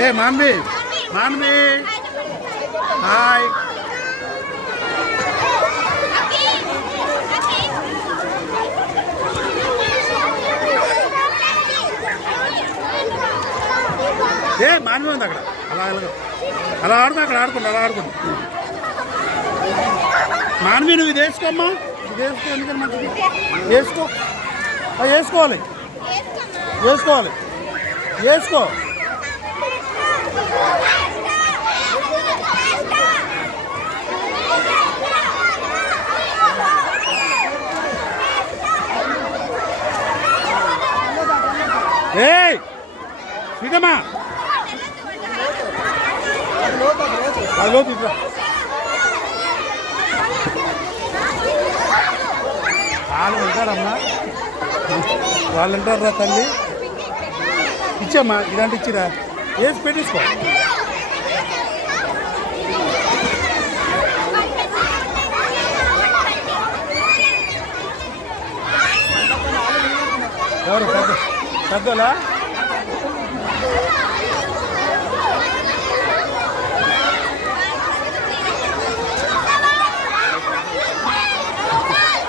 ఏ Manvi Manvi hi ఏ మాన్వి ఉంది అక్కడ అలా అలా ఆడుకో అక్కడ ఆడుకోండి అలా ఆడుకోండి మాన్వి నువ్వు ఇది వేసుకోమ్మా ఇది వేసుకో ఎందుకని మంచిది వేసుకో వేసుకోవాలి వేసుకోవాలి వేసుకో ఏయ్ ఇదమ్మా అది లోతు ఇట్లా వాళ్ళు వెళ్తారమ్మా వాళ్ళు వెళ్తారా తల్లి ఇచ్చమ్మా ఇలాంటి ఇచ్చిరా వేసి పెట్టేసుకో ఎవరు పెద్దలా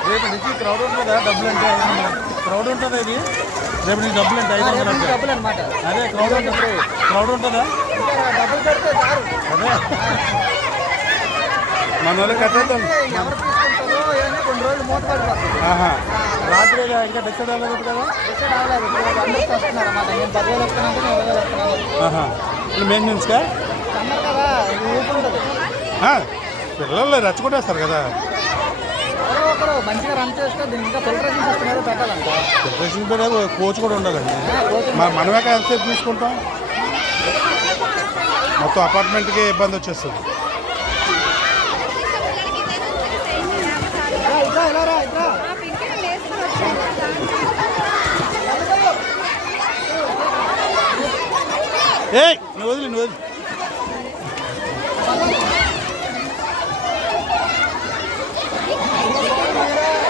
రేపు నుంచి క్రౌడ్ ఉంటుందా డబ్బులు అంటే క్రౌడ్ ఉంటుందా ఇది రేపు నుంచి డబ్బులు అంటే 500 అంటే డబ్బులు అనమాట అదే క్రౌడ్ ఉంటుంది క్రౌడ్ ఉంటుందా అదే మన వాళ్ళకి కట్టేద్దాం కొన్ని రోజులు మూత పడిపోతుంది రాత్రి ఇంకా డిసైడ్ అవ్వలేదు కదా అందరికి వస్తున్నారు అన్నమాట నేను 10,000 వస్తున్నాను 20,000 వస్తున్నాను మెయింటెనెన్స్గా సమ్మర్ కదా ఊపు ఉంటుంది పిల్లలు రెచ్చగొట్టేస్తారు కదా ఒకరు మంచిగా రన్ చేస్తే దీనికి ఇంకా ఫిల్టరేషన్ సిస్టమ్ పెట్టాలంట ఫిల్టరేషన్ కూడా కోచ్ కూడా ఉండాలండి మనమే ఎంతసేపు తీసుకుంటాం మొత్తం అపార్ట్మెంట్కి ఇబ్బంది వచ్చేస్తుంది ఏయ్ నువ్వు వదిలి